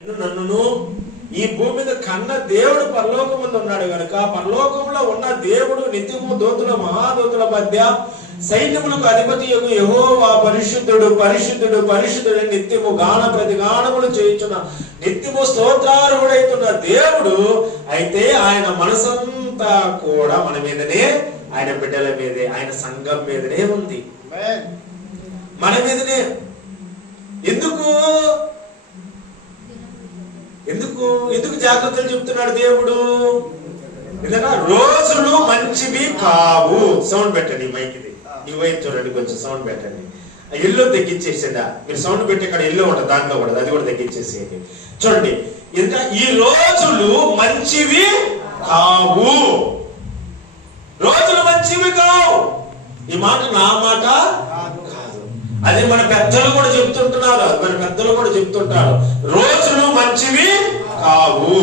నన్ను ఈ భూమి మీద కన్న దేవుడు పరలోకముందు ఉన్నాడు గనుక పరలోకంలో ఉన్న దేవుడు నిత్యము దూతల మహాదూతల మధ్య సైన్యములకు అధిపతి యెహోవా పరిశుద్ధుడు పరిశుద్ధుడు పరిశుద్ధుడు నిత్యము గాన ప్రతిగానములు చేయుచున్న నిత్యము స్తోత్రార్హుడైతున్న దేవుడు. అయితే ఆయన మనసంతా కూడా మన మీదనే, ఆయన బిడ్డల మీదే, ఆయన సంఘం మీదనే ఉంది, మన మీదనే. ఎందుకు ఎందుకు ఎందుకు జాగ్రత్తలు చెప్తున్నాడు దేవుడు? ఎందుకంటే రోజులు మంచివి కావు. సౌండ్ పెట్టండి, మైక్ ఇది ఈ వైపు చూడండి, కొంచెం సౌండ్ పెట్టండి. ఎల్లో తగ్గించేసేదా, మీరు సౌండ్ పెట్టి ఇక్కడ ఎల్లో ఉంటుంది, దాంట్లో కూడా అది కూడా తగ్గించేసేది. చూడండి, ఇంకా ఈ రోజులు మంచివి కావు, రోజులు మంచివి కావు. ఈ మాట నా మాట కాదు, అది మన పెద్దలు కూడా చెప్తుంటున్నారు, మన పెద్దలు కూడా చెప్తుంటారు, రోజులు మంచివి కావు.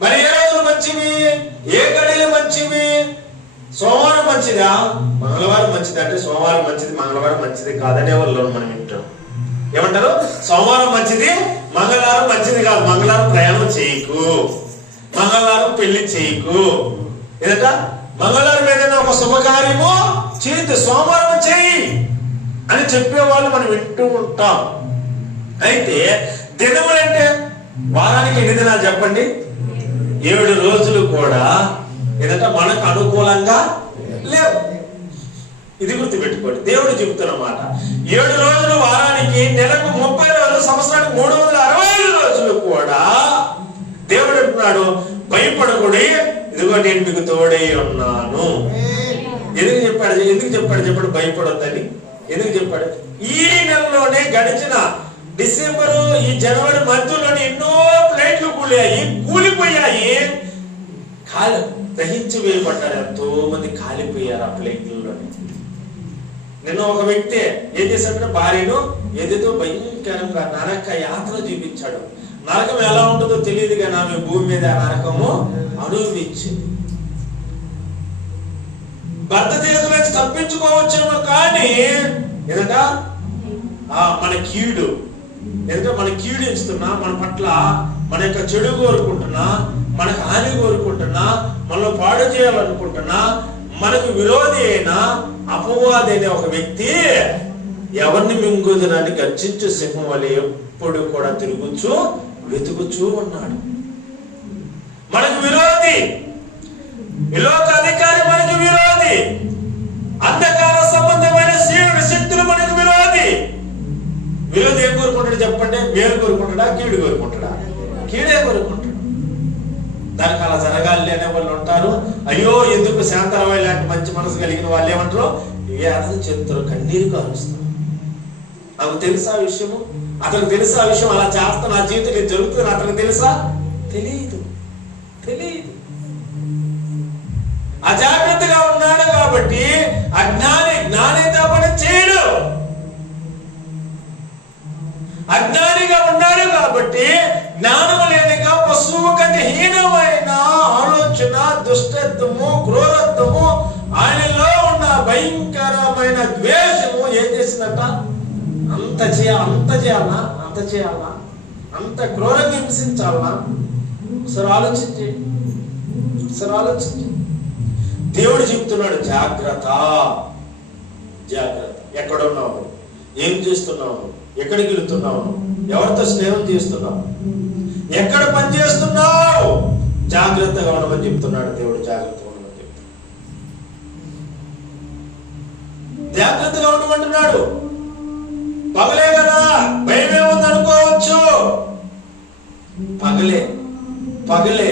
మరి ఏ రోజులు మంచివి, ఏ గడియలు మంచివి? సోమవారం మంచిదా, మంగళవారం మంచిది అంటే సోమవారం మంచిది మంగళవారం మంచిది కాదనే వాళ్ళు మనం వింటాం. ఏమంటారు? సోమవారం మంచిది మంగళవారం మంచిది కాదు. మంగళవారం ప్రయాణం చేయకు, మంగళవారం పెళ్లి చేయకు, ఏదట మంగళవారం ఏదైనా ఒక శుభకార్యము చేయొద్దు, సోమవారం చేయి అని చెప్పేవాళ్ళు మనం వింటూ ఉంటాం. అయితే దినములంటే వారానికి ఎన్ని దినాలు చెప్పండి? 7 రోజులు కూడా ఏదంటే మనకు అనుకూలంగా లేవు. ఇది గుర్తు పెట్టుకోండి, దేవుడు చెబుతున్న మాట. 7 రోజులు వారానికి, నెలకు 30 రోజులు, సంవత్సరానికి 365 రోజులు కూడా దేవుడు అంటున్నాడు, భయపడకూడి, ఇదిగో నేను మీకు తోడై ఉన్నాను. ఎందుకు చెప్పాడు చెప్పండి భయపడొద్దని? ఎందుకు చెప్పాడు? ఈ నెలలోనే గడిచిన డిసెంబరు, ఈ జనవరి మధ్యలోనే ఎన్నో ఫ్లైట్లు కూలిపోయాయి, దహించి వేయబడ్డారు. ఎంతో మంది కాలిపోయారు ఆ ఫ్లైట్లలోనే. నిన్న ఒక వ్యక్తి ఏం చేశాడంటే భార్యను ఏదేదో భయంకరంగా నరక యాత్ర చూపించాడు. నరకం ఎలా ఉంటుందో తెలియదు కానీ ఆమె భూమి మీద నరకము అనుభవించింది. భర్త చేతుల నుంచి తప్పించుకోవచ్చేమో కానీ ఏదంట మన కీడు, ఎందుకంటే మన కీడు ఇస్తున్నా, మన పట్ల మన యొక్క చెడు కోరుకుంటున్నా, మనకు హాని కోరుకుంటున్నా, మనలో పాడు చేయాలనుకుంటున్నా, మనకు విరోధి అయిన అపవాది అనే ఒక వ్యక్తి ఎవరిని మింగుదనని గర్జించు సింహం వలె ఎప్పుడు కూడా తిరుగుచూ వెతుకుచూ ఉన్నాడు. మనకు విరోధి, విలోక అధికారి మనకు విరోధి, అంధకార సంబంధమైన శక్తులు మనకు విరోధి. విరోధి ఏం కోరుకుంటాడు చెప్పండి? మేలు కోరుకుంటాడా, కీడు కోరుకుంటాడా? కీడే కోరుకుంటాడు. దానికి అలా జరగాలి అనే వాళ్ళు ఉంటారు. అయ్యో ఎందుకు శాంతరావు లాంటి మంచి మనసు కలిగిన వాళ్ళు ఏమంటారు? వేదన చెప్తారు, కన్నీరు కారుస్తారు. నాకు తెలుసా ఆ విషయము? అతనికి తెలుసా ఆ విషయం? అలా చేస్తా నా జీవితం ఇది జరుగుతుంది అతనికి తెలుసా? తెలియదు. అజాగ్రత్తగా ఉన్నాడు కాబట్టి అజ్ఞాని జ్ఞానితో పని చేయడు. అజ్ఞానిగా ఉన్నాడు కాబట్టి జ్ఞానము లేనిగా పశువు కంటే హీనమైన ఆలోచన, దుష్టత్వము, క్రూరత్వము, ఆయనలో ఉన్న భయంకరమైన ద్వేషము ఏం చేసిందట? అంత చేయాలా, అంత క్రూరంగా హింసించాలా? ఒకసారి ఆలోచించి. దేవుడు చెప్తున్నాడు, జాగ్రత్త. ఎక్కడ ఉన్నావు, ఏం చేస్తున్నావు, ఎక్కడికి వెళుతున్నావు, ఎవరితో స్నేహం చేస్తున్నావు, ఎక్కడ పని చేస్తున్నావు, జాగ్రత్తగా ఉండమని చెప్తున్నాడు దేవుడు. జాగ్రత్తగా ఉండమంటున్నాడు. పగలే కదా, భయమే ఉంది అనుకోవచ్చు. పగలే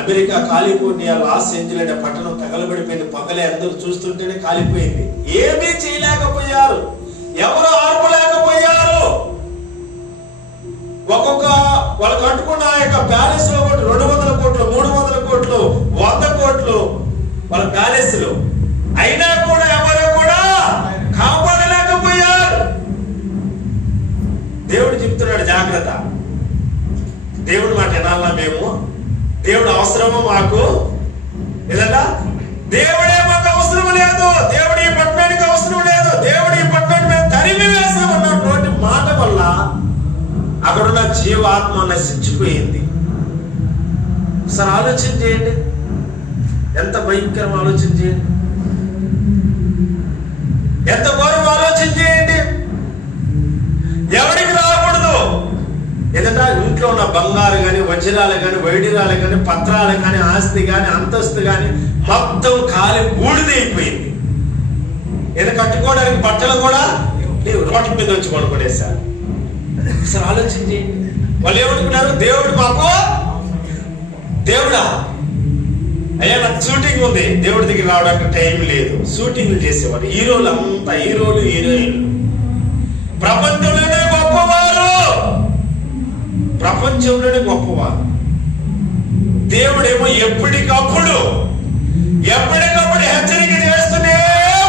అమెరికా కాలిఫోర్నియా లాస్ ఏంజెల్స్ అనే పట్టణం తగలబడిపోయింది. పగలే అందరూ చూస్తుంటేనే కాలిపోయింది. ఏమీ చేయలేకపోయారు, ఎవరు ఆర్పలేకపోయారు. ఒక్కొక్క వాళ్ళకు కట్టుకున్న ఆ యొక్క ప్యాలెస్ లో 200 కోట్లు, 300 కోట్లు, 100 కోట్లు వాళ్ళ ప్యాలెస్లు అయినా కూడా ఎవరు కూడా కాపాడలేకపోయారు. దేవుడు చెప్తున్నాడు, జాగ్రత్త. దేవుడు మాట వినాలా మేము? దేవుడు అవసరమో మాకు? ఏదన్నా దేవుడే మాకు అవసరం లేదు, దేవుడు ఈ పట్టణానికి అవసరం లేదు, దేవుడు ఈ పట్టణాన్ని మేము తరిమి వేసామన్న నోటి మాట వల్ల అక్కడున్న జీవాత్మ నశించిపోయింది. ఒకసారి ఆలోచన చేయండి, ఎంత భయంకరం ఆలోచన చేయండి, ఎంత ఘోరం ఆలోచన చేయండి. ఎవరికి రాకూడదు ఎదుట ఇంట్లో ఉన్న బంగారు కానీ, వజ్రాలు కానీ, వైఢూర్యాలు కానీ, పత్రాలు కానీ, ఆస్తి కానీ, అంతస్తు కానీ మొత్తం కాలి బూడిదైపోయింది. ఏదో కట్టుకోవడానికి బట్టలు కూడా రోడ్ల మీద వచ్చి కొనుక్కునేసారు. అసలు ఆలోచన చేయండి. వాళ్ళు ఏమనుకున్నారు? దేవుడు మాకు దేవుడా, అయ్యా నాకు షూటింగ్ ఉంది, దేవుడి దగ్గర రావడానికి టైం లేదు. షూటింగ్లు చేసేవారు. హీరోలు అంతా హీరోలు, హీరోయిన్లు ప్రపంచంలోనే గొప్పవారు, ప్రపంచంలోనే గొప్పవారు. దేవుడేమో ఎప్పటికప్పుడు హెచ్చరిక చేస్తూనే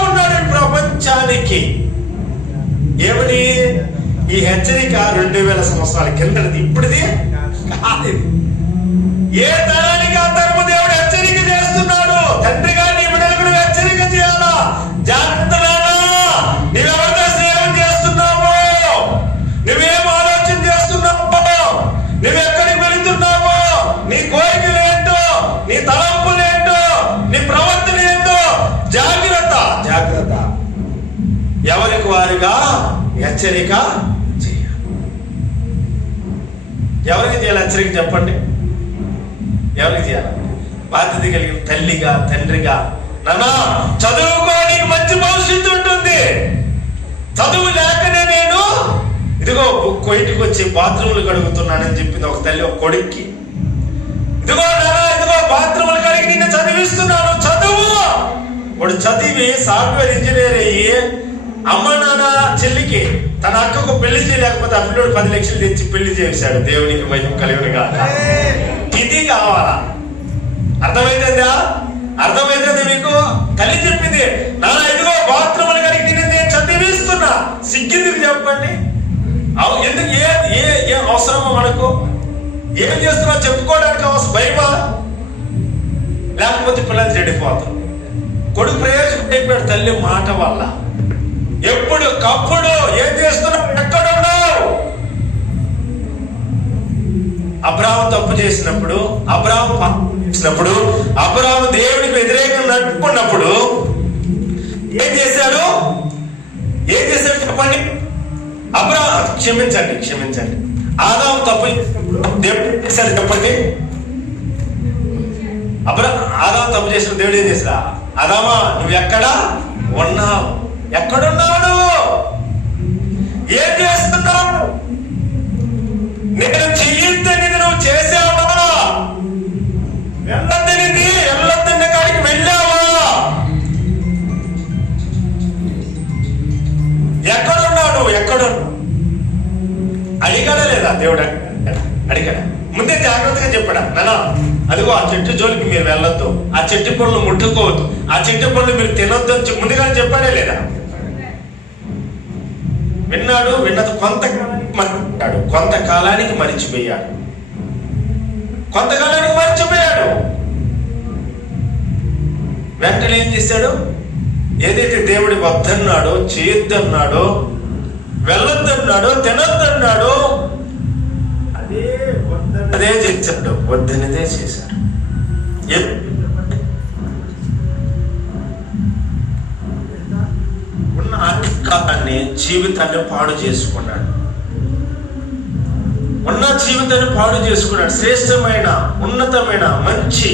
ఉన్నాడు ప్రపంచానికి. ఏమని? ఈ హెచ్చరిక 2000 సంవత్సరాల కిందది, ఇప్పుడుది కాదు. ఏ తరానికి ఆ తరము దేవుడు హెచ్చరిక చేస్తున్నాడు. తండ్రిగా నీ బిడ్డలకు హెచ్చరిక చేయాలా? జాగ్రత్తగా నీవెవరితో స్నేహం చేస్తున్నావు, నువ్వేం ఆలోచన చేస్తున్నావు, నువ్వెక్కడికి వెళుతున్నావు, నీ కోరికలు ఏంటో, నీ తలంపులు ఏంటో, నీ ప్రవర్తన ఏంటో జాగ్రత్త. జాగ్రత్త. ఎవరికి వారుగా హెచ్చరిక చేయాలి. ఎవరికి చేయాలి హెచ్చరిక? చెప్పండి, ఎవరికి చేయాలి? బాధ్యత కలిగిన తల్లిగా, తండ్రిగా, నానా చదువుకోనికి మంచి భవిష్యత్తు ఉంటుంది. చదువు లేకనే నేను ఇదిగో ఇంటికి వచ్చి బాత్రూములు కడుగుతున్నానని చెప్పింది ఒక తల్లి ఒక కొడుక్కి. ఇదిగో నానా, ఇదిగో బాత్రూములు కడిగి నిన్ను చదివిస్తున్నాను, చదువు. వాడు చదివి సాఫ్ట్వేర్ ఇంజనీర్ అయ్యి అమ్మ నాన్న చెల్లికి తన అక్కకు పెళ్లి చేయలేకపోతే ఆ పిల్లడు 10 లక్షలు తెచ్చి పెళ్లి చేశాడు. దేవునికి భయం కలిగినగా. ఇది కావాలా? అర్థమైందా? అర్థమైంది మీకు? తల్లి చెప్పింది, నాన్న ఇదిగో బాత్రూములు కడిగి నిన్ను నేను చదివిస్తున్నా. సిగ్గింది చెప్పండి. ఎందుకు? ఏ అవసరమో మనకు? ఏం చేస్తున్నా చెప్పుకోవడానికి అవసరం భయమా? లేకపోతే పిల్లలు చెడిపోతారు. కొడుకు ప్రయోజనం అయిపోయాడు తల్లి మాట వల్ల. ఎప్పుడు కప్పుడు ఏం చేస్తున్నావు, ఎక్కడున్నావు? అబ్రాహాము తప్పు చేసినప్పుడు, అబ్రాహాము దేవుడికి వ్యతిరేకంగా నడుపుకున్నప్పుడు ఏం చేశాడు చెప్పండి? క్షమించండి. ఆదాము తప్పు చేసినప్పుడు దేవుడు ఏం చేశాడు చెప్పండి? ఆదాము తప్పు చేసిన దేవుడు ఏం చేశాడా? ఆదామా నువ్వు ఎక్కడ ఉన్నావు? ఎక్కడున్నాడు? ఏం చేస్తున్నావు? నేను చెయ్యొద్దనిది నువ్వు చేసావా? వెళ్ళొద్దని కాడికి వెళ్ళావా? ఎక్కడున్నాడు? అడిగాడా లేదా? దేవుడు అడిగాడా? ముందే జాగ్రత్తగా చెప్పాడా? నానా అదిగో ఆ చెట్టు జోలికి మీరు వెళ్ళొద్దు, ఆ చెట్టు పనులు ముట్టుకోవద్దు, ఆ చెట్టు పనులు మీరు తినొద్దు అని ముందుగా చెప్పాడే లేదా? విన్నాడు. విన్నది కొంతకాలానికి మరిచిపోయాడు. వెంటనే ఏం చేశాడు? ఏదైతే దేవుడి వద్దన్నాడో, చేయొద్దన్నాడో, వెళ్ళొద్దన్నాడో, తినొద్దన్నాడో అదే చేశాడు. వద్దనిదే చేశాడు. ఉన్న ఆత్మకాలాన్ని, జీవితాన్ని పాడు చేసుకున్నాడు. శ్రేష్టమైన, ఉన్నతమైన, మంచి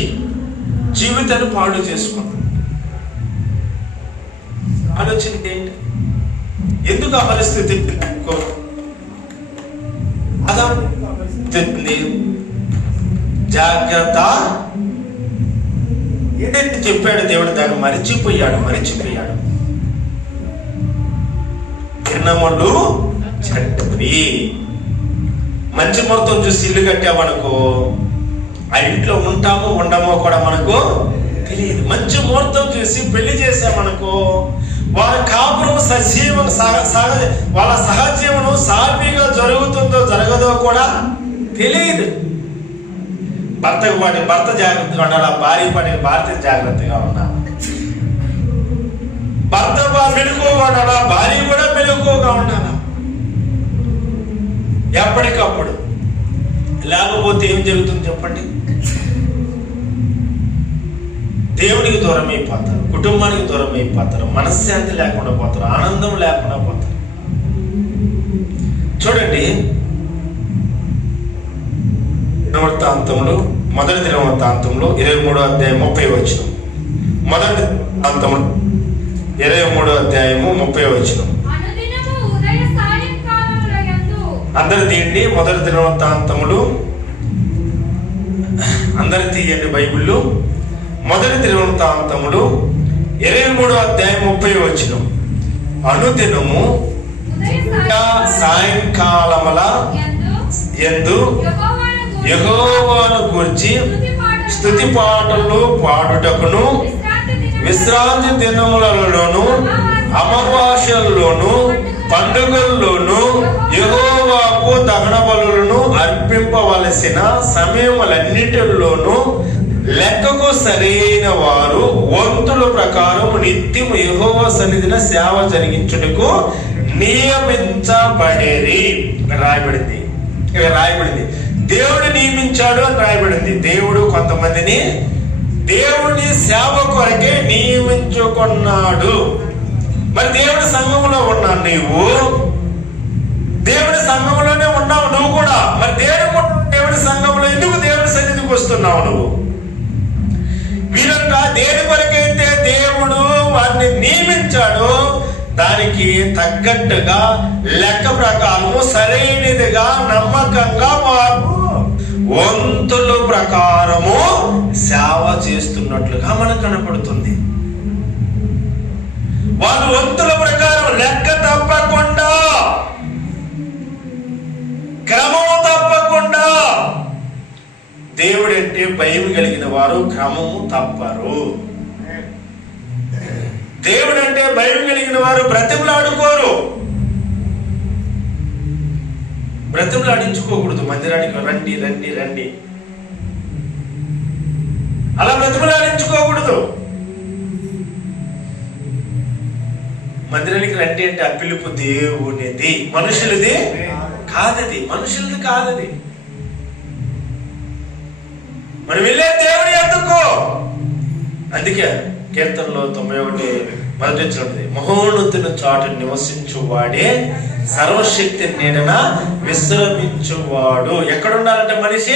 జీవితాన్ని పాడు చేసుకున్నాడు. ఆలోచన ఏంటి? ఎందుకు ఆ పరిస్థితి? జాగ్రత్త. ఏదైతే చెప్పాడు దేవుడు దాన్ని మరిచిపోయాడు. తిన్నములు చెడ్డవి. మంచి ముహూర్తం చూసి ఇల్లు కట్టామనుకో, ఆ ఇంట్లో ఉంటామో ఉండమో కూడా మనకు తెలియదు. మంచి ముహూర్తం చూసి పెళ్లి చేసామనుకో, వాళ్ళ కాపురం సజీవం వాళ్ళ సహజీవనం సాఫీగా జరుగుతుందో జరగదో కూడా తెలియదు. భర్త జాగ్రత్తగా ఉండాలి, భార్య జాగ్రత్తగా ఉండాలి. భర్త మెలుగుగా ఉండాలా, భార్య కూడా మెలుగుగా ఉండాలా. ఎప్పటికప్పుడు. లేకపోతే ఏం జరుగుతుంది చెప్పండి? దేవునికి దూరం అయిపోతారు, కుటుంబానికి దూరం అయిపోతారు, మనశ్శాంతి లేకుండా పోతారు, ఆనందం లేకుండా పోతారు. చూడండి, మొదటి దినవృత్తాంతంలో 23వ అధ్యాయం 30వ వచనం. మొదటి దినవృత్తాంతంలో 23వ అధ్యాయము 30వ వచనం. అందరు తీయండి మొదటి దినవృత్తాంతములు, అందరు తీయండి బైబిల్లో. మొదటి దినవృత్తాంతములు 23వ అధ్యాయం 30వ వచనం. అనుదినము సాయంకాలముల యందు యెహోవాను గూర్చి స్తుతి పాటలు పాడుటకును, విశ్రాంతి దినములలోను అమావాస్యల్లోను పండుగల్లోను యెహోవాకు దహన బలులను అర్పింపవలసిన సమయములన్నిటిలోనూ లెక్కకు సరైన వారు వంతుల ప్రకారం నిత్యము యెహోవా సన్నిధిన సేవ జరిగించుటకు నియమించబడేది. రాయబడింది, ఇక్కడ రాయబడింది దేవుడు నియమించాడు అని రాయబడింది. దేవుడు కొంతమందిని దేవుని సేవ కొరకే నియమించుకున్నాడు. మరి దేవుడి సంఘంలో ఉన్నావు నీవు, దేవుడి సంఘంలోనే ఉన్నావు నువ్వు కూడా. మరి దేవుడి సంఘంలో ఎందుకు దేవుడి సన్నిధికి వస్తున్నావు నువ్వు? వీరంతా దేని కొరకైతే దేవుడు వారిని నియమించాడో దానికి తగ్గట్టుగా లెక్క ప్రకారము సరైనదిగా నమ్మకంగా వారు వంతుల ప్రకారము సేవ చేస్తున్నట్లుగా మనకు కనపడుతుంది. వాళ్ళు వంతుల ప్రకారం లెక్క తప్పకుండా, క్రమము తప్పకుండా. దేవుడంటే భయం కలిగిన వారు క్రమము తప్పరు. దేవుడంటే భయం కలిగిన వారు బ్రతిమలాడుకోరు, బ్రతిమలాడించుకోకూడదు. మందిరానికి రండి రండి రండి అలా బ్రతిమలాడించుకోకూడదు. మందిరానికి రండి అంటే ఆ పిలుపు దేవునిది, మనుషులది కాదది, మనుషులది కాదది. మనం వెళ్ళే దేవుని ఎందుకు? అందుకే కీర్తనలో 91:1 మహోన్నతుని చాటు నివసించు వాడే సర్వశక్తి నీడన విశ్రమించువాడు. ఎక్కడ ఉండాలంటే మనిషి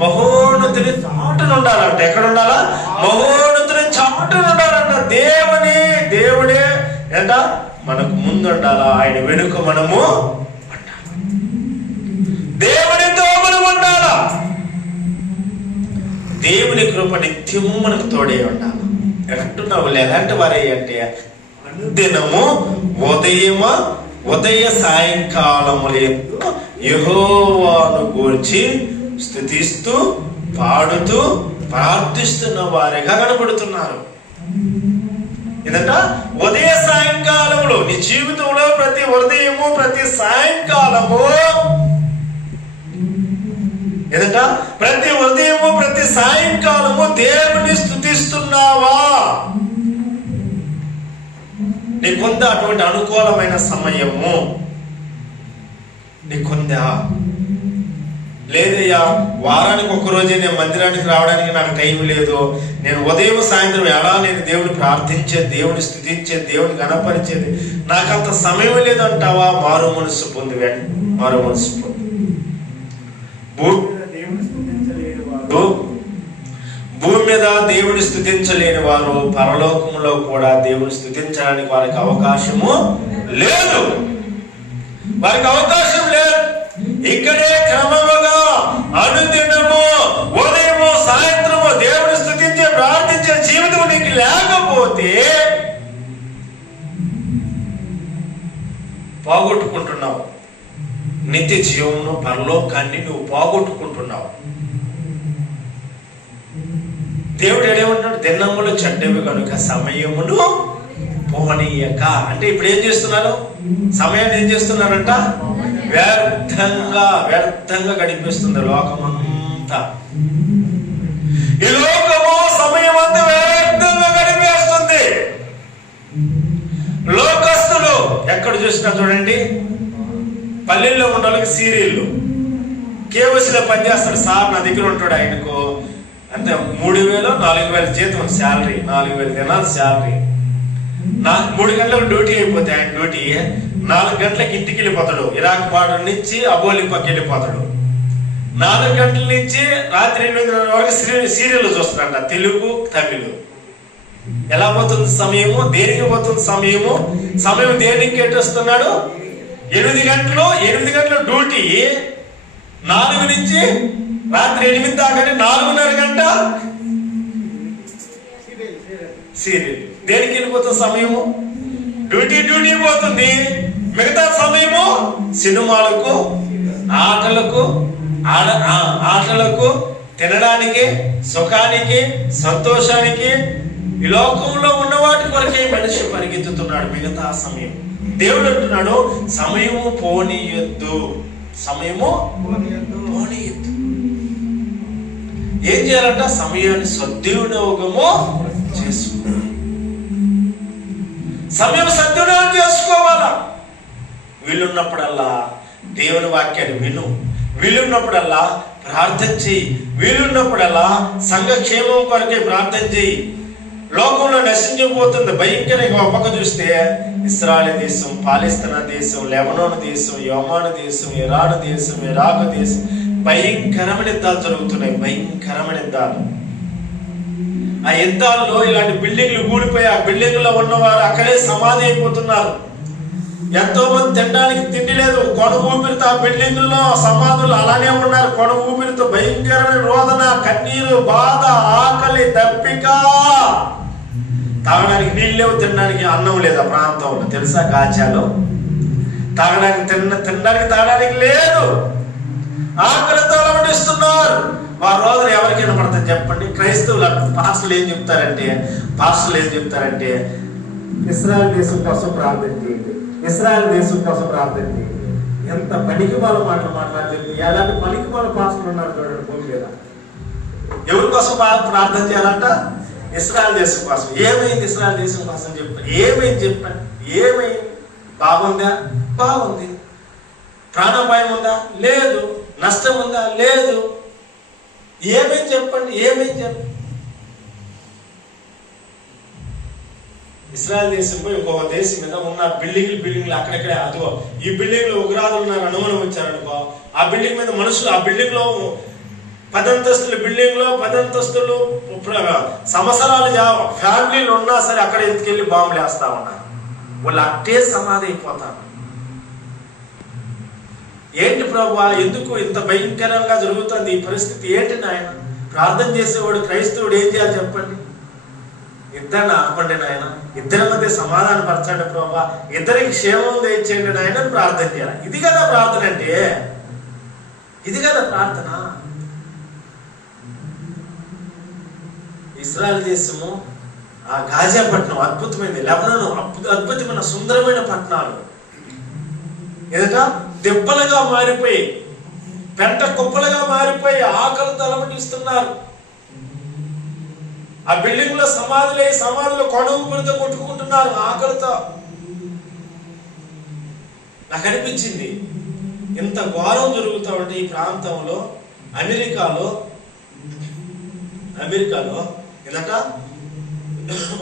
మహోన్నతుని చాటును ఉండాలంట. ఎక్కడ ఉండాలా? మహోన్నతుని చాటును ఉండాలంట. దేవుడే ఏంట మనకు ముందు ఉండాలా, ఆయన వెనుక మనము దేవునితో మనం ఉండాలా. దేవుని కృప నిత్యము మనకు తోడే ఉండాలి. అంటున్నావు ఎలాంటి వారే అంటే అనుదినము ఉదయ సాయంకాలముల యెహోవాను గూర్చి స్తుతిస్తూ పాడుతూ ప్రార్థిస్తున్న వారిగా కనబడుతున్నారు. ఏంటంట? ఉదయ సాయంకాలములు. నీ జీవితంలో ప్రతి ఉదయము ప్రతి సాయంకాలము ఏంటంట? ప్రతి ఉదయము ప్రతి సాయంకాలము దేవుని స్తుతిస్తున్నావా? నీకుందా అటువంటి అనుకూలమైన సమయము? నీకుందా? లేదయ్యా, వారానికి ఒక్కరోజే నేను మందిరానికి రావడానికి నాకు టైం లేదు, నేను ఉదయం సాయంత్రం ఎలా నేను దేవుని ప్రార్థించేది, దేవుని స్థుతించేది, దేవుని గణపరిచేది నాకు అంత సమయం లేదంటావా? మారు మనసు పొంది మారు మనసు పొంది. భూమి మీద దేవుని స్తుతించలేని వారు పరలోకంలో కూడా దేవుని స్తుతించడానికి వారికి అవకాశము లేదు. వారికి అవకాశం లేదు. ఇక్కడే క్రమముగా అనుదినము ఉదయము సాయంత్రము దేవుని స్తుతించే ప్రార్థించే జీవితం నీకు లేకపోతే పోగొట్టుకుంటున్నావు. నిత్య జీవమును పరలోకాన్ని నువ్వు పోగొట్టుకుంటున్నావు. దేవుడు ఏమంటాడు? దినములు చెడ్డవి కనుక సమయమును పోనీయక. అంటే ఇప్పుడు ఏం చేస్తున్నారు? సమయాన్ని ఏం చేస్తున్నారంట? వ్యర్థంగా గడిపిస్తుంది లోకమంతా. ఈ లోకము సమయం అంతా వ్యర్థంగా గడిపేస్తుంది. లోకస్తులు ఎక్కడ చూసినా చూడండి పల్లెల్లో ఉన్న వాళ్ళకి సీరియళ్ళు, కేవీసీలో పనిచేస్తాడు సార్, నా దగ్గర ఉంటాడు, ఆయనకు అంటే 3,000 4,000 జీతం శాలరీ, 4,000 దినాలు శాలరీ. 3 గంటలకు డ్యూటీ అయిపోతే ఆయన డ్యూటీ 4 గంటలకు ఇంటికి వెళ్ళిపోతాడు. ఇరాక్ బార్డర్ నుంచి అబోలింపకి వెళ్ళిపోతాడు. 4 గంటల నుంచి రాత్రి 8 వరకు సీరియల్ చూస్తాడంట, తెలుగు తమిళ్. ఎలా పోతుంది సమయము, దేనికి పోతుంది సమయము, సమయం దేనికి కేటొస్తున్నాడు? 8 గంటలు డ్యూటీ, 4 నుంచి రాత్రి 8 దాకా 4:30 గంట సీరియల్. దేనికి వెళ్ళిపోతుంది సమయము? డ్యూటీ పోతుంది. మిగతా సమయము సినిమాలకు, ఆటలకు, తినడానికి, సుఖానికి, సంతోషానికి, ఈ లోకంలో ఉన్న వాటి కొరకే మనిషి పరిగెత్తుతున్నాడు మిగతా సమయం. దేవుడు అంటున్నాడు సమయము పోనీయొద్దు, సమయము పోనీయొద్దు. ఏం చేయాలంట? సమయాన్ని సద్వినియోగము చేసుకో. సమయం సద్వినియోగం చేసుకోవాలా. వీలున్నప్పుడల్లా దేవుని వాక్యాన్ని విను, వీలున్నప్పుడల్లా ప్రార్థన చెయ్యి, వీలున్నప్పుడల్లా సంఘక్షేమం కొరకే ప్రార్థన చెయ్యి. లోకంలో నశించిపోతుంది భయంకరంగా. ఒక పక్క చూస్తే ఇశ్రాయేలు దేశం, పాలస్తీనా దేశం, లెబనాన్ దేశం, యెమెన్ దేశం, ఇరాన్ దేశం, ఇరాక్ దేశం భయంకరమైన యుద్ధాలు జరుగుతున్నాయి, భయంకరమైన యుద్ధాలు. ఆ యుద్ధాల్లో ఇలాంటి బిల్డింగ్లు కూలిపోయి ఆ బిల్డింగ్లో ఉన్నవారు అక్కడే సమాధి అయిపోతున్నారు. ఎంతో మంది తినడానికి తిండి లేదు, కొన ఊపిరితో ఆ బిల్డింగుల్లో సమాధులు అలానే ఉన్నారు. కొన ఊపిరితో భయంకరమైన రోదన, కన్నీరు, బాధ, ఆకలి, దప్పిక. తాగడానికి నీళ్ళు లేవు, తినడానికి అన్నం లేదు. ఆ ప్రాంతంలో తెలుసా గాచాలో తాగడానికి లేదు. ఆకలితో అలవడిస్తున్నారు. వారి రోజున ఎవరికి వినపడుతుంది చెప్పండి? క్రైస్తవులు పాస్టర్లు ఏం చెప్తారంటే ఇశ్రాయేలు దేశం కోసం ప్రార్థన చేయండి, ఇశ్రాయేలు దేశం కోసం ప్రార్థన చేయండి. ఎంత పనికి వాళ్ళ మాటలు మాట్లాడుతుంది. ఎలాంటి పనికి వాళ్ళ పాస్టర్లు ఉన్నారు చూడండి భూమి మీద. ఎవరి కోసం ప్రార్థన చేయాలంట? ఇశ్రాయేలు దేశం కోసం. ఏమైంది ఇశ్రాయేలు దేశం కోసం చెప్పండి? ఏమైంది? బాగుందా? బాగుంది. ప్రాణాపాయం ఉందా? లేదు. నష్టం ఉందా? లేదు. ఏమేం చెప్పండి? ఇశ్రాయేల్ దేశంపై ఇంకొక దేశం మీద ఉన్న బిల్డింగ్లు అక్కడెక్కడే, అదిగో ఈ బిల్డింగ్ లో ఉగ్రవాదులు ఉన్నారు అనుమానం వచ్చారనుకో, ఆ బిల్డింగ్ మీద మనుషులు, ఆ బిల్డింగ్ లో 10 అంతస్తుల బిల్డింగ్ లో 10 అంతస్తులు సంవత్సరాలు ఫ్యామిలీలు ఉన్నా సరే అక్కడ ఎత్తుకెళ్ళి బాంబులు వేస్తా ఉన్నారు. వాళ్ళు అట్టే సమాధి అయిపోతారు. ఏంటి ప్రభువా, ఎందుకు ఇంత భయంకరంగా జరుగుతుంది ఈ పరిస్థితి? ఏంటి నాయన? ప్రార్థన చేసేవాడు క్రైస్తవుడు ఏం చేయాలి చెప్పండి? ఇద్దరిని ఆపండి నాయన, ఇద్దరి మధ్య సమాధాన పరచండి ప్రభువా, ఇద్దరికి క్షేమం తెచ్చేయండి నాయన అని ప్రార్థన చేయాలి. ఇది కదా ప్రార్థన అంటే, ఇది కదా ప్రార్థన. ఇశ్రాయేల్ దేశము, ఆ గాజా పట్టణం అద్భుతమైనది, లెబనాను అద్భుతమైన సుందరమైన పట్టణాలు ఎదట దెబ్బలుగా మారిపోయి, పెంట కుప్పలుగా మారిపోయి ఆకలితో అలమటిస్తున్నారు. ఆ బిల్డింగ్ లో సమాధులు కొన ఊపిరితో కొట్టుకుంటున్నారు ఆకలితో. నాకు అనిపించింది ఇంత ఘోరం జరుగుతూ ఉంటే ఈ ప్రాంతంలో అమెరికాలో ఎదట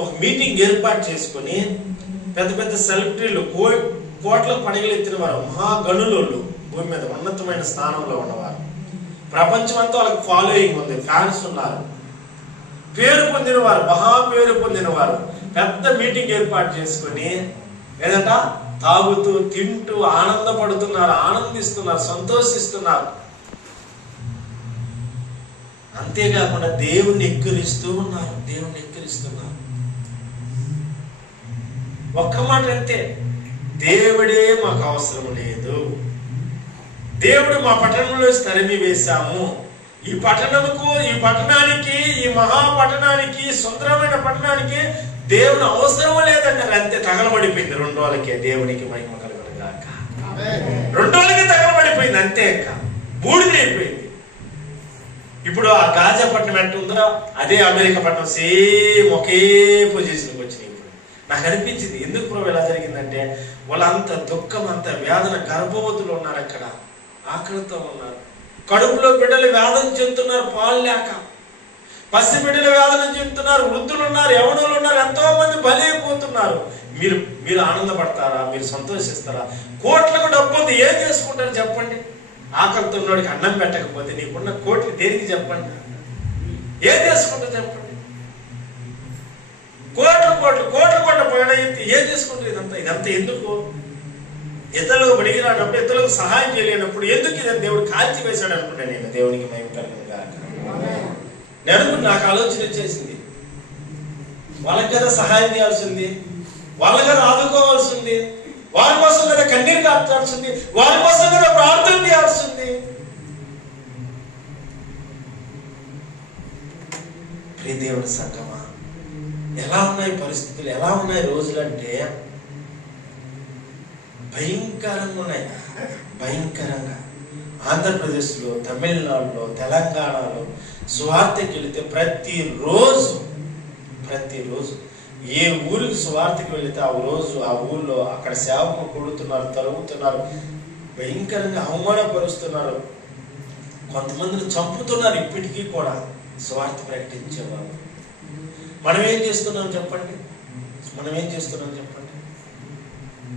ఒక మీటింగ్ ఏర్పాటు చేసుకుని పెద్ద పెద్ద సెలబ్రిటీలు, కోట్లకు పడగలెత్తిన వారు, మహాగణులు, భూమి మీద ఉన్నతమైన స్థానంలో ఉన్నవారు, ప్రపంచం అంతా వాళ్ళకి ఫాలోయింగ్ ఉంది, ఫ్యాన్స్ ఉన్నారు, పేరు పొందినవారు, మహాపేరు పొందినవారు పెద్ద మీటింగ్ ఏర్పాటు చేసుకుని ఏదంట తాగుతూ తింటూ ఆనందపడుతున్నారు, ఆనందిస్తున్నారు, సంతోషిస్తున్నారు. అంతేకాకుండా దేవుణ్ణి ఎక్కిరిస్తూ ఉన్నారు. ఒక్క మాట అంతే, దేవుడే మాకు అవసరం లేదు, దేవుడు మా పట్టణంలో తరిమి వేశాము, ఈ పట్టణానికి, ఈ మహాపట్టణానికి, సుందరమైన పట్టణానికి దేవుని అవసరం లేదంటారు. అంతే, తగలబడిపోయింది 2 రోజులకే. దేవునికి మహిమ కలుగునుగాక. 2 రోజులకే తగలబడిపోయింది, అంతే, బూడిదైపోయింది. ఇప్పుడు ఆ గాజా పట్టణం ఎంత ఉందో అదే అమెరికా పట్టణం సేమ్ ఒకే పొజిషన్కి వచ్చినాయి. ఇప్పుడు నాకు అనిపించింది, ఎందుకు ప్రభు ఇలా జరిగిందంటే వాళ్ళంత దుఃఖం, అంత వేదన, గర్భవతులు ఉన్నారు, అక్కడ ఆకలితో ఉన్నారు, కడుపులో బిడ్డలు వేదన చెందుతున్నారు, పాలు లేక, పసి బిడ్డలు వేదన చెందుతున్నారు, వృద్ధులు ఉన్నారు, యవనులు ఉన్నారు, ఎంతో మంది బలైపోతున్నారు. మీరు ఆనందపడతారా? మీరు సంతోషిస్తారా? కోట్లకు డబ్బు ఉంది, ఏం చేసుకుంటారు చెప్పండి? ఆకలితో ఉన్నోడికి అన్నం పెట్టకపోతే నీకున్న కోట్లు దేనికి చెప్పండి? ఏం చేసుకుంటారు చెప్పండి? కోట్ల పైన ఏం చేసుకుంటారు? ఇదంతా ఎందుకు? ఇతరులకు బడికి రానప్పుడు, ఇతరులకు సహాయం చేయలేనప్పుడు ఎందుకు ఇదని దేవుడు కాల్చి వేశాడు అనుకుంటాను నేను. దేవునికి మహిమ కలుగును గాక. నేను నాకు ఆలోచన వచ్చేసింది, వాళ్ళకి కదా సహాయం చేయాల్సింది, వాళ్ళ కదా ఆదుకోవాల్సింది, వారి కోసం కదా కన్నీరు కార్చాల్సింది, వారి కోసం కదా ప్రార్థన చేయాల్సింది. ప్రియ దేవుడి సంగమా, ఎలా ఉన్నాయి పరిస్థితులు, ఎలా ఉన్నాయి రోజులంటే భయంకరంగా ఉన్నాయి. భయంకరంగా ఆంధ్రప్రదేశ్లో, తమిళనాడులో, తెలంగాణలో సువార్తకి వెళితే ప్రతిరోజు ఏ ఊరికి సువార్తకి వెళితే ఆ ఊళ్ళో అక్కడ సేవకులు కొడుతున్నారు, తరుగుతున్నారు, భయంకరంగా అవమానపరుస్తున్నారు, కొంతమందిని చంపుతున్నారు ఇప్పటికీ కూడా సువార్త ప్రకటించేవాళ్ళు. మనం ఏం చేస్తున్నాం చెప్పండి?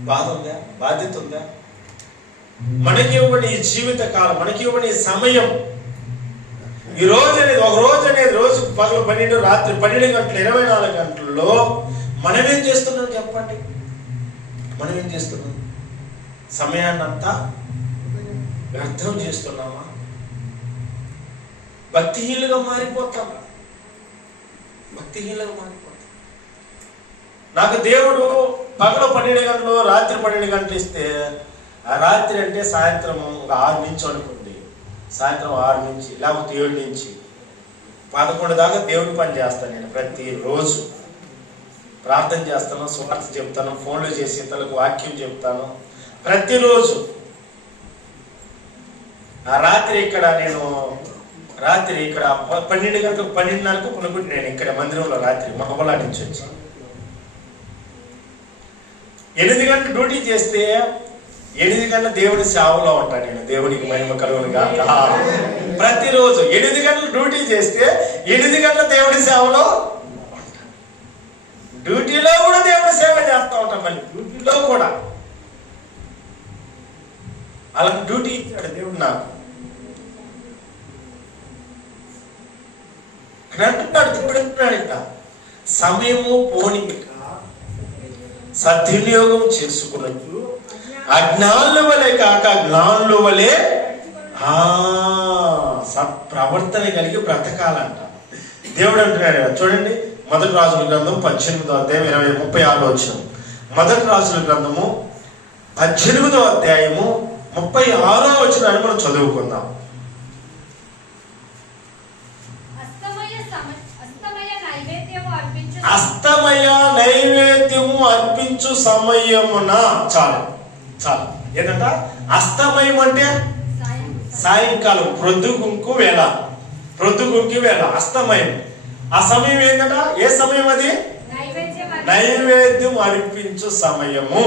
బాధ ఉందా? బాధ్యత ఉందా? మనకి ఇవ్వబడి ఈ జీవిత కాలం, మనకి ఇవ్వబడి ఈ సమయం, ఈ రోజు అనేది రోజు పగలు 12, రాత్రి 12 గంటలు, 24 గంటల్లో మనమేం చేస్తున్నాం చెప్పండి? మనమేం చేస్తున్నాం? సమయాన్ని అంతా వ్యర్థం చేస్తున్నామా? భక్తిహీనులుగా మారిపోతామా? నాకు దేవుడు పగలు 12 గంటలు, రాత్రి 12 గంటలు ఇస్తే, ఆ రాత్రి అంటే సాయంత్రం 6 నుంచి అనుకోండి, సాయంత్రం 6 నుంచి లేకపోతే 7 నుంచి 11 దాకా దేవుడి పని చేస్తాను నేను. ప్రతిరోజు ప్రార్థన చేస్తాను, సువార్త చెప్తాను, ఫోన్లు చేసి ఇతరులకు వాక్యం చెప్తాను ప్రతిరోజు. ఆ రాత్రి ఇక్కడ 12 గంటలకు 12:30కు కొనుక్కుంటే నేను ఇక్కడ మందిరంలో రాత్రి మహబూలా నుంచి వచ్చి 8 గంటలు డ్యూటీ చేస్తే 8 గంటల దేవుడి సేవలో ఉంటాను నేను. దేవునికి మహిమ కలుగును గాక. ప్రతిరోజు 8 గంటలు డ్యూటీ చేస్తే 8 గంటల దేవుడి సేవలో ఉంటాను. డ్యూటీలో కూడా దేవుడి సేవ చేస్తూ ఉంటాం. మళ్ళీ డ్యూటీలో కూడా అలా డ్యూటీ ఇచ్చాడు దేవుడు నాకు. అంటున్నాడు ఇక, సమయము పోనీక సద్వినియోగం చేసుకున్నట్టు అజ్ఞానుల వలె కాక జ్ఞానుల వలె సత్ప్రవర్తన కలిగి బ్రతకాలంట దేవుడు అంటున్నాడు. చూడండి, 1 రాజుల గ్రంథం 18వ అధ్యాయం 36 వచనం. 1 రాజుల గ్రంథము 18వ అధ్యాయము 36వ వచనాన్ని మనం చదువుకుందాం. అస్తమయ నైవేద్యము అర్పించు సమయమున. చాలు. ఏంటంట? అస్తమయం అంటే సాయంకాలం, ప్రొద్దుగుంకి వేళ అస్తమయం. ఆ సమయం ఏంటంట? ఏ సమయం అది? నైవేద్యం అర్పించు సమయము.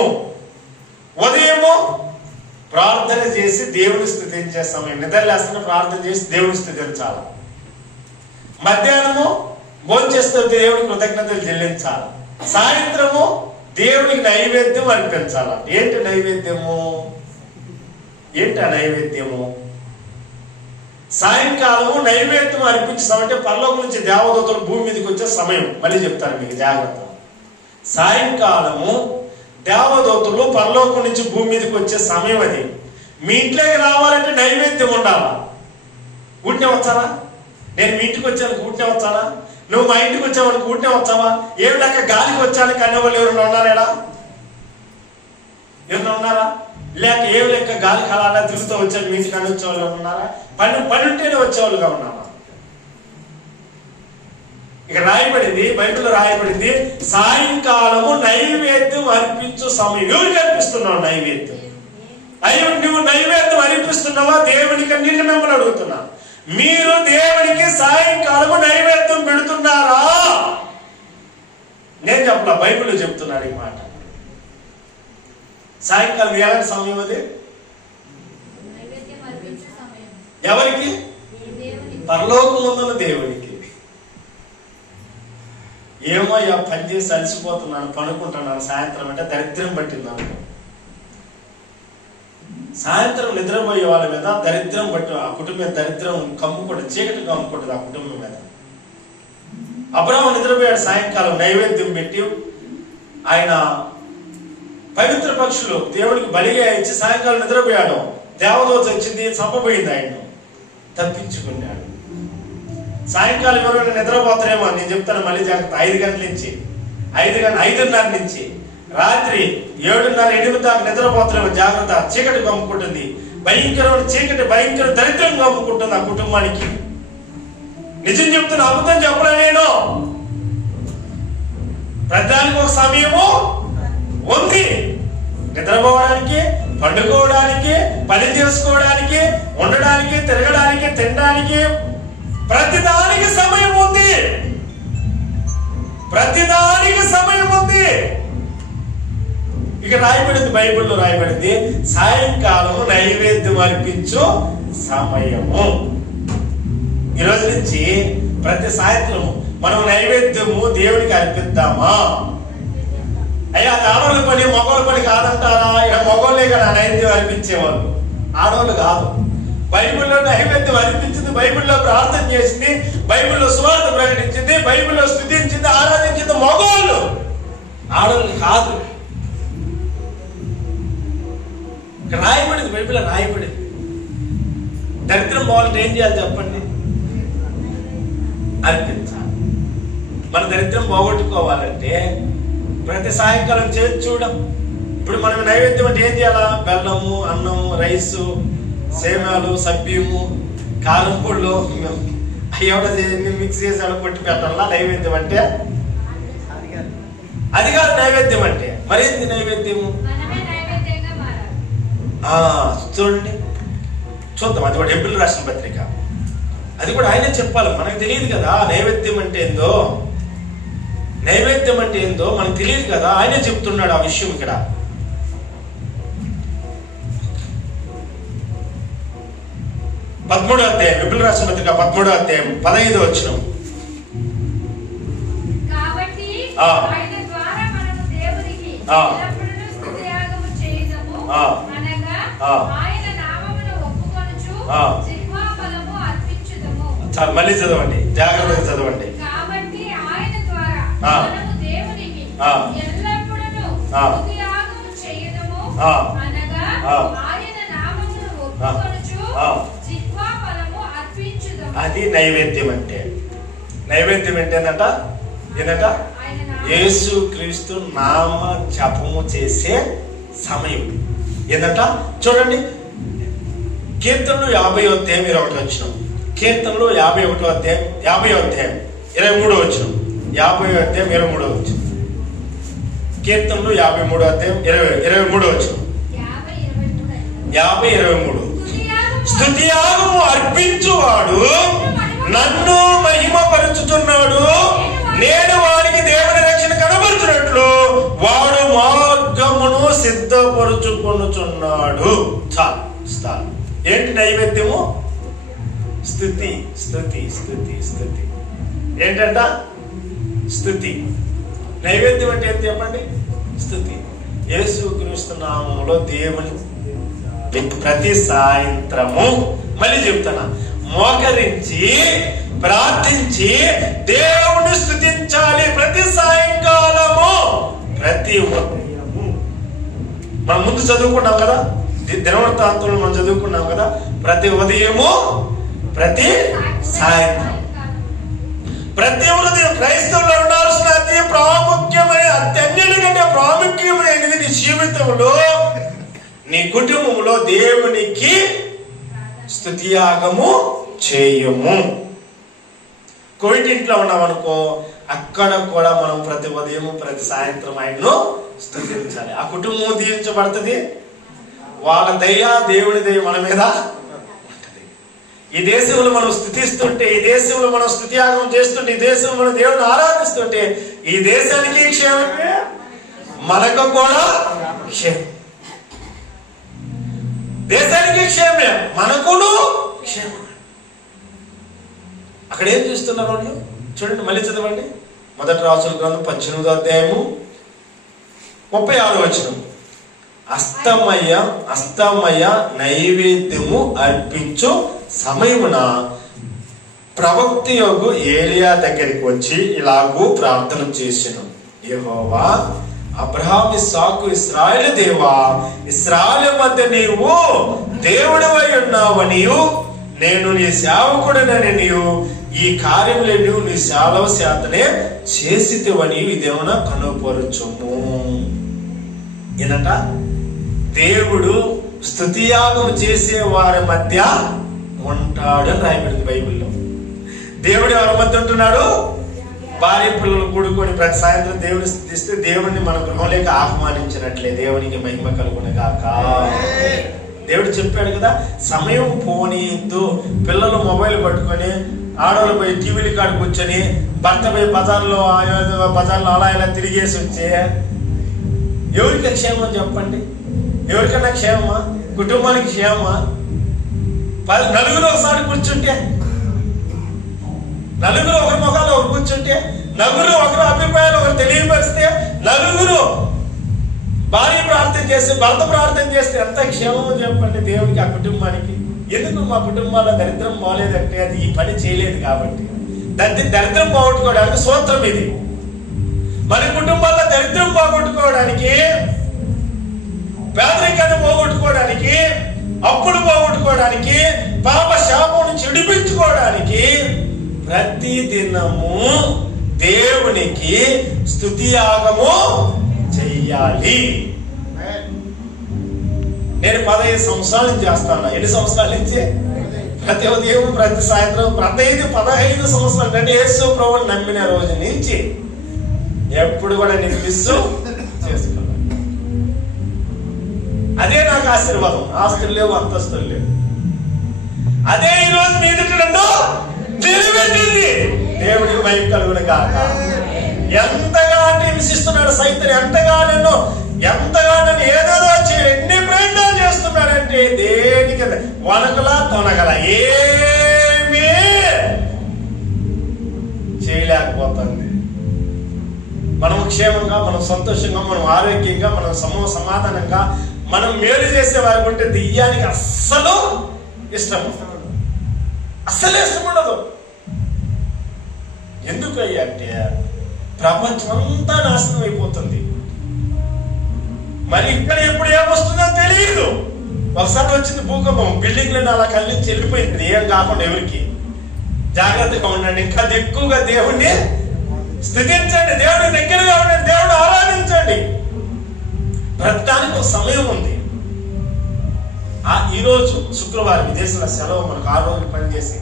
ఉదయము ప్రార్థన చేసి దేవుని స్తుతించే సమయం. నిద్రలేస్తున్న ప్రార్థన చేసి దేవుని స్తుతించాలి. మధ్యాహ్నము భోంచేస్తే దేవుడికి కృతజ్ఞతలు చెల్లించాలి. సాయంత్రము దేవుడికి నైవేద్యం అర్పించాలి. ఏంటి నైవేద్యము? ఆ నైవేద్యము? సాయంకాలము నైవేద్యం అర్పించామంటే పరలోకం నుంచి దేవదూతలు భూమి మీదకి వచ్చే సమయం. మళ్ళీ చెప్తాను మీకు జాగ్రత్త. సాయంకాలము దేవదూతలు పరలోకం నుంచి భూమి మీదకి వచ్చే సమయం అది. మీ ఇంట్లోకి రావాలంటే నైవేద్యం ఉండాలా? ఊటినే వచ్చారా? నేను మీ ఇంటికి వచ్చాను ఊటినే వచ్చానా? నువ్వు మా ఇంటికి వచ్చావని ఊటినే వచ్చావా? ఏమి లెక్క గాలికి వచ్చాను కన్న వాళ్ళు ఎవరైనా ఉన్నారా? లేక ఏమి లెక్క గాలి కళ తిరుగుతూ వచ్చాను మీ ఇంటికి అని వచ్చేవాళ్ళు ఉన్నారా? పని ఉంటేనే వచ్చేవాళ్ళుగా ఉన్నావా? ఇక రాయబడింది, బైబిల్లో రాయబడింది, సాయంకాలము నైవేద్యం అర్పించు సమయం. ఎవరికి అర్పిస్తున్నావు నైవేద్యం? అయ్యో, నువ్వు నైవేద్యం అర్పిస్తున్నావా దేవునికి? నిన్ను మిమ్మల్ని అడుగుతున్నా, మీరు దేవునికి సాయంకాలము నైవేద్యం పెడుతున్నారా? నేను చెప్పలా, బైబిల్లో చెప్తున్నాడు ఈ మాట. సాయంకాలం ఎలాంటి సమయం అది? ఎవరికి? పరలోకముందున్న దేవునికి. ఏమో ఆ పని చేసి అలసిపోతున్నాను, పనుకుంటున్నాను, సాయంత్రం అంటే దరిద్రం పట్టింది అనుకో. సాయంత్రం నిద్రపోయే వాళ్ళ మీద దరిద్రం పట్టి ఆ కుటుంబం దరిద్రం కమ్ముకుంటుంది, చీకటి కమ్ముకుంటుంది ఆ కుటుంబం మీద. అబ్రాహాము నిద్రపోయాడు. సాయంకాలం నైవేద్యం పెట్టి ఆయన పవిత్ర పక్షులు దేవుడికి బలిగా ఇచ్చి సాయంకాలం నిద్రపోయాడు. దేవదూత వచ్చింది, చంపబోయింది, ఆయన తప్పించుకున్నాడు. సాయంకాలం ఎవరైనా నిద్రపోతారేమో, నేను చెప్తాను మళ్ళీ జాగ్రత్త. 5 గంటల నుంచి 5:30 నుంచి రాత్రి 7:30-8 దాకా నిద్రపోతారేమో, జాగ్రత్త. చీకటి కమ్ముకుంటుంది, భయంకరమైన చీకటి, భయంకర దరిద్రం కమ్ముకుంటుంది ఆ కుటుంబానికి. నిజం చెప్తున్నా, అబద్ధం చెప్పలే నేను. ప్రతిదానికి ఒక సమయము ఉంది. నిద్రపోవడానికి, పండుకోవడానికి, పని చేసుకోవడానికి, ఉండడానికి, తిరగడానికి, తినడానికి, ప్రతిదానికి సమయం ఉంది. ప్రతిదానికి సమయం ఉంది. ఇక రాయబడింది, బైబిల్లో రాయబడింది, సాయంకాలము నైవేద్యం అర్పించు సమయము. ఈరోజు నుంచి ప్రతి సాయంత్రం మనం నైవేద్యము దేవుడికి అర్పిద్దామా? అయ్యా అది ఆడవాళ్ళ పని, మగవాళ్ళ పని కాదంటారా? ఇక మగవాళ్ళే కదా నైవేద్యం అర్పించేవాళ్ళు, ఆడవాళ్ళు కాదు. బైబిల్లో నైవేద్యం అర్పించింది, బైబిల్లో ప్రార్థన చేసింది, బైబిల్లో సువార్త ప్రకటించింది, బైబిల్లో స్తుతించింది, ఆరాధించింది మగవాళ్ళు, ఆడవాళ్ళు కాదు. రాయబడింది, బైబిల్లో రాయబడింది. దరిద్రం పోవాలంటే ఏం చేయాలి చెప్పండి? అర్పించాలి. మన దరిద్రం పోగొట్టుకోవాలంటే ప్రతి సాయంకాలం చేసి చూడం. ఇప్పుడు మనం నైవేద్యం అంటే ఏం చేయాలా? బెల్లము, అన్నము, రైసు, సేమ్యాలు, సబ్బియము, కారం పొళ్ళు అవి మిక్స్ చేసి కొట్టి పెట్టాలా నైవేద్యం అంటే? అది కాదు నైవేద్యం అంటే. మరేంది నైవేద్యము? చూడండి, చూద్దాం. అది కూడా హెబ్రీయులకు రాసిన పత్రిక, అది కూడా ఆయనే చెప్పాలి. మనకు తెలియదు కదా నైవేద్యం అంటే ఏందో. నైవేద్యం అంటే ఏందో మనకు తెలియదు కదా, ఆయనే చెప్తున్నాడు ఆ విషయం ఇక్కడ. పదమూడవ అధ్యాయం, హెబ్రీయులకు రాసిన పత్రిక 13వ అధ్యాయం 15వ వచనం. మళ్ళీ చదవండి, జాగ్రత్తగా చదవండి. అది నైవేద్యం అంటే. నైవేద్యం ఏంటంట? ఏంటంట? యేసు క్రీస్తు నామ జపము చేసే సమయం. ఏంటంట చూడండి, కీర్తనలు 50వ అధ్యాయం 21వ వచనం. కీర్తనలు 51వ అధ్యాయం 50వ అధ్యాయం 23వ వచనం. 50వ అధ్యాయం 23వ వచనం. కీర్తనలు 53వ అధ్యాయం 23వ వచనం. 50:23. స్తుతియాగము అర్పించువాడు నన్ను మహిమపరుచుతున్నాడు, నేను వారికి దేవుని రక్షణ కనబరుచున్నట్లు వాడు మార్గమును సిద్ధపరుచుకొనుచున్నాడు. చాలు. ఏంటి నైవేద్యము? స్తుతి, స్తుతి, స్తుతి, స్తుతి. ఏంటంట? స్తుతి. నైవేద్యం అంటే ఏంటి చెప్పండి? స్తుతి. యేసుక్రీస్తు నామములో దేవుని ప్రతి సాయంత్రము, మళ్ళీ చెప్తానా, మోకరించి ప్రార్థించి దేవుని స్తుతించాలి. ప్రతి సాయంకాలము, ప్రతి ఉదయము. మనం ముందు చదువుకున్నాం కదా, దినవృత్తాంతంలో మనం చదువుకున్నాం కదా, ప్రతి ఉదయము, ప్రతి సాయంత్రం, ప్రతి ఉదయం. క్రైస్తవులు ఉండాల్సిన అతి ప్రాముఖ్యమైన, అన్నిటికంటే ప్రాముఖ్యమైనది నీ జీవితంలో, నీ కుటుంబంలో దేవునికి స్తుతియాగము చేయము. కోవిడ్ ఇంట్లో ఉన్నామనుకో, అక్కడ కూడా మనం ప్రతి ఉదయం, ప్రతి సాయంత్రం ఆయన్ను స్తుతించాలి. ఆ కుటుంబం దీవించబడుతుంది. వాళ్ళ దయ, దేవుని దయ మన మీద ఉంటుంది. ఈ దేశంలో మనం స్తుతిస్తుంటే, ఈ దేశంలో మనం స్తుతియాగం చేస్తుంటే, ఈ దేశంలో మనం దేవుని ఆరాధిస్తుంటే, ఈ దేశానికి క్షేమమే, మనకు కూడా క్షేమం. దేశానికి క్షేమే, మనకును క్షేమం. అక్కడ ఏం చూస్తున్నారు వాళ్ళు? చూడండి, మళ్ళీ చదవండి. మొదటి రాజుల గ్రంథం 18వ అధ్యాయము 36వ వచనం. అస్తమయ నైవేద్యము అర్పించు సమయమున ప్రవక్త యోగు ఏలియా దగ్గరికి వచ్చి ఇలాగూ ప్రార్థన చేసెను. యెహోవా, అబ్రహాము, ఇస్సాకు, ఇశ్రాయేలు దేవా, ఇశ్రాయేలు మధ్య నీవు దేవుడవై ఉన్నావనియు నేను నీ సేవకుడననియు ఈ కార్యములన్నీ నీ సేవల చేతనే చేసితివని ఇదేమన్నా కనుపరచుము. ఏనట? దేవుడు స్తుతియాగం చేసే వారి మధ్య ఉంటాడు అని రాయబడింది బైబిల్లో. దేవుడు ఎవరి మధ్య ఉంటున్నాడు? భార్య పిల్లలు కూడుకొని ప్రతి సాయంత్రం దేవుని స్తుతిస్తే దేవుడిని మన గృహంలోకి ఆహ్వానించినట్లే. దేవునికి మహిమ కలుగునుగాక. దేవుడు చెప్పాడు కదా, సమయం పోనీయద్దు. పిల్లలు మొబైల్ పట్టుకొని, ఆడవాళ్ళు పోయి టీవీల కాడ కూర్చొని, భర్త పోయి బజార్లో అలా ఇలా తిరిగేసి వచ్చే ఎవరికి క్షేమం చెప్పండి? ఎవరికన్నా క్షేమమా? కుటుంబానికి క్షేమమా? నలుగురు ఒకసారి కూర్చుంటే, నలుగురు ఒకరి ముఖాలు ఒకరు కూర్చుంటే, నలుగురు ఒకరి అభిప్రాయాలు ఒకరు తెలియపరిస్తే, నలుగురు భార్య ప్రార్థన చేస్తే, భర్త ప్రార్థన చేస్తే ఎంత క్షేమమో చెప్పండి దేవుడికి, ఆ కుటుంబానికి. ఎందుకు మా కుటుంబాల్లో దరిద్రం పోలేదంటే అది ఈ పని చేయలేదు కాబట్టి. దరిద్రం పోగొట్టుకోవడానికి సూత్రం ఇది. మన కుటుంబాల్లో దరిద్రం పోగొట్టుకోవడానికి, పేదరికాన్ని పోగొట్టుకోవడానికి, అప్పులు పోగొట్టుకోవడానికి, పాప శాపం నుంచి విడిపించుకోవడానికి ప్రతి దినము దేవునికి స్తుతియాగము చెయ్యాలి. నేను 15 సంవత్సరాల నుంచి చేస్తాను. ఎన్ని సంవత్సరాల నుంచి? ప్రతి ఉదయం, ప్రతి సాయంత్రం, ప్రతి 15 సంవత్సరాలు అంటే యేసు ప్రభువుని నమ్మిన రోజు నుంచి ఎప్పుడు కూడా నేను మిస్ చేసుకున్నాను. అదే నాకు ఆశీర్వాదం. ఆస్తులు లేవు, అంతస్తులు లేవు. అదే ఈ రోజు మీ ఎదుట నన్ను నిలబెట్టింది. దేవుడికి మహిమ కలుగునుగాక. ఎంతగా హింసిస్తున్నాడు సైతం, ఎంతగా నన్ను ఏదేదో ఎన్ని ప్రయత్నాలు చేస్తున్నాడంటే దేనికి వనకలా తొనగల ఏమీ చేయలేకపోతుంది. మనం క్షేమంగా, మనం సంతోషంగా, మనం ఆరోగ్యంగా, మనం సమాధానంగా, మనం మేలు చేసే వారికి ఉంటే దెయ్యానికి అస్సలు ఇష్టం ఉండదు. ఎందుకు అంటే ప్రపంచం అంతా నాశనం అయిపోతుంది. మరి ఇక్కడ ఎప్పుడు ఏమొస్తుందో తెలియదు. ఒకసారి వచ్చింది భూకంపం, బిల్డింగ్లను అలా కళ్ళించి వెళ్ళిపోయింది. ఏం కాకుండా ఎవరికి. జాగ్రత్తగా ఉండండి. ఇంకా ఎక్కువగా దేవుణ్ణి స్తుతించండి, దేవుడి దగ్గరగా ఉండండి, దేవుడు ఆరాధించండి. ప్రతిదానికి ఒక సమయం ఉంది. ఈరోజు శుక్రవారం విదేశంలో సెలవు, మనకు 6 రోజులు పనిచేసి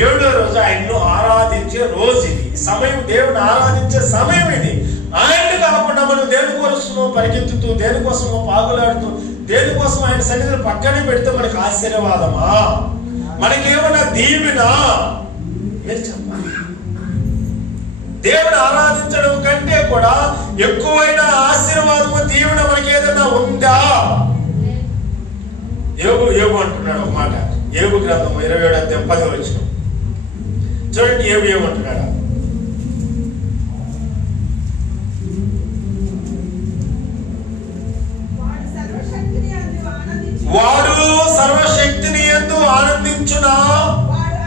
7వ రోజు ఆయన్ను ఆరాధించే రోజు ఇది. సమయం దేవుని ఆరాధించే సమయం ఇది. ఆయన్ని కాకుండా మనం దేనికోసమో పరిగెత్తుతూ, దేనికోసమో పాగులాడుతూ, దేనికోసం ఆయన సన్నిధిని పక్కనే పెడితే మనకి ఆశీర్వాదమా, మనకేమన్నా దీవెనా? మీరు చెప్పాలి. దేవుని ఆరాధించడం కంటే కూడా ఎక్కువైన ఆశీర్వాదము, దీవెన మనకి ఏదైనా ఉందా? యోబు అంటున్నాడు ఒక మాట. యోబు గ్రంథం 27వ అధ్యాయం 10వ వచనం చూడండి. యోబు ఏమంటున్నాడు? వాడు సర్వశక్తిని యందు ఆనందించునా, వాడు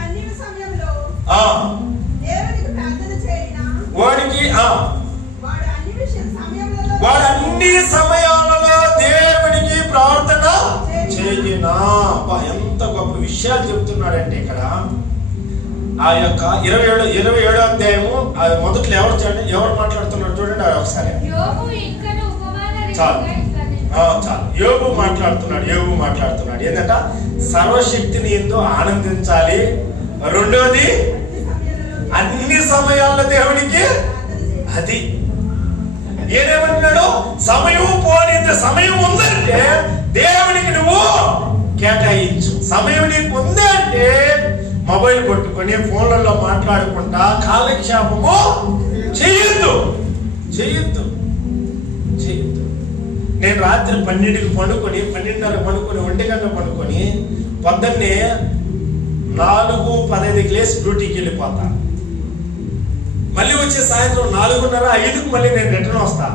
అన్ని సమయాలలో దేవునికి ప్రార్థన చేయునా. ఎంత గొప్ప విషయాలు చెప్తున్నాడంటే ఇక్కడ. ఆ యొక్క 27వ అధ్యాయము మొదట్లో ఎవరు మాట్లాడుతున్నారు చూడండి ఒకసారి. చాలు. యోబు మాట్లాడుతున్నాడు. ఏంటంట? సర్వశక్తిని ఎంతో ఆనందించాలి. రెండోది, అన్ని సమయాల్లో దేవునికి. అది ఏదేమన్నాడు? సమయం పోనీ, సమయం ఉందంటే దేవునికి నువ్వు కేటాయించు. సమయం నీకు ఉంది అంటే మొబైల్ పట్టుకొని ఫోన్లలో మాట్లాడుకుంటా కాలక్షేపము చేయొద్దు. చేయొద్దు. నేను రాత్రి 12కి పండుకొని 12:30 పండుకొని 1 గంట పండుకొని పొద్దున్నే 4:15 లేసి డ్యూటీకి వెళ్ళిపోతా. మళ్ళీ వచ్చే సాయంత్రం 4:30 5కి మళ్ళీ నేను రిటర్న్ వస్తా.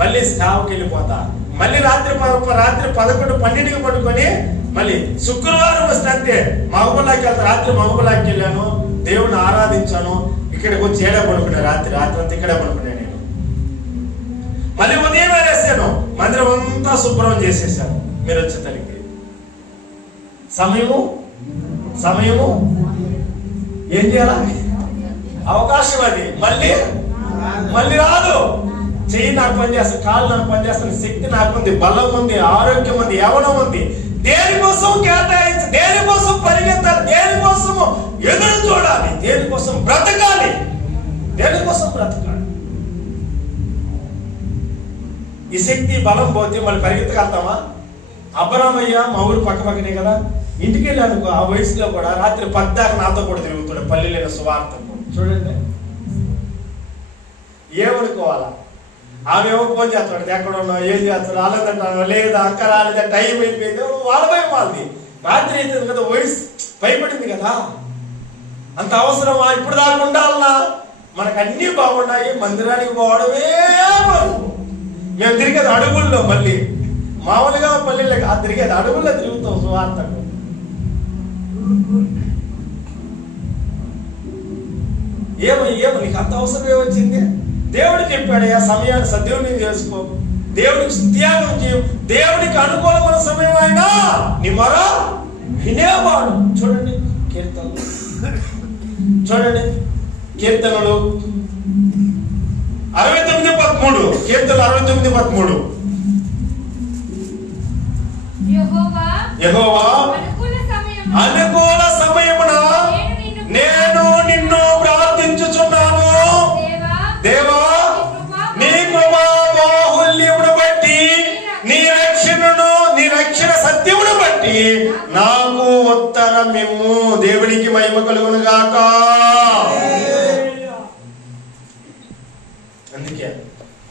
మళ్ళీ సేవకి వెళ్ళిపోతా. మళ్ళీ రాత్రి 11 12కి పండుకొని మళ్ళీ శుక్రవారం వస్తే అంతే మహబూబాకి వెళ్తా. రాత్రి మహబూబాకి వెళ్ళాను, దేవుని ఆరాధించాను, ఇక్కడికి వచ్చి ఏడా పడుకున్నా. రాత్రి అంతా ఇక్కడే పడుకున్నా నేను. మళ్ళీ ఉదయం వేరేసాను, మందిరం అంతా శుభ్రం చేసేసాను. మీరు వచ్చేసరికి సమయము ఏం చేయాలి? అవకాశం అది మళ్ళీ రాదు. చెయ్యి నాకు పనిచేస్తుంది, కాళ్ళు నాకు పనిచేస్తుంది, శక్తి నాకు ఉంది, బలం ఉంది, ఆరోగ్యం ఉంది, యవనం ఉంది. దేనికోసం కేటాయించి, దేనికోసం పరిగెత్తాలి, దేనికోసం ఎదురు చూడాలి, దేనికోసం బ్రతకాలి. ఈ శక్తి బలం పోతే మళ్ళీ పరిగెత్తగలుగుతామా? అబ్బరామయ్య మా ఊరు పక్కనే కదా, ఇంటికి వెళ్ళాను ఆ వయసులో కూడా రాత్రి 10 దాకా నాతో కూడా తిరుగుతాడు పల్లెలైన సువార్తకు. చూడండి ఏమనుకోవాలా? ఆమెమో ఫోన్ చేస్తాడు, ఎక్కడ ఉన్నావు, ఏం చేస్తాడు, అలాదంటాను, లేదా అక్క రాలేదా, టైం అయిపోయింది, వాళ్ళ భయం వాళ్ళది. రాత్రి అవుతుంది కదా, వయసు భయపడింది కదా, అంత అవసరమా? ఇప్పుడు దాకా ఉండాలన్నా? మనకు అన్నీ బాగున్నాయి, మందిరానికి పోవడమే మేము తిరిగేది అడవుల్లో. మళ్ళీ మామూలుగా పల్లెల్లో కాదు తిరిగేది, అడవుల్లో తిరుగుతాం సువార్తకు. ఏమో నీకు అంత అవసరం ఏమొచ్చింది? దేవుడు చెప్పాడు, ఆ సమయాన్ని సద్వినియోగం చేసుకో, దేవుడికి త్యాగం చేయు, దేవుడికి అనుకూలమైన సమయం అయినా నీ మొర వినేవాడు. చూడండి కీర్తనలు, కీర్తనలు 69:13. కీర్తనలు 69:13. యెహోవా అనుకూల సమయమున నేను నిన్ను ప్రార్థించుచున్నాను. దేవా నీ కృపా బాహుల్యమును బట్టి, నీ రక్షణ సత్యమును బట్టి నాకు ఉత్తరమిమ్ము. దేవునికి మహిమ కలుగును గాక. అందుకే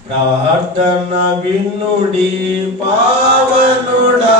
ప్రార్థన వినుడి పావనుడా.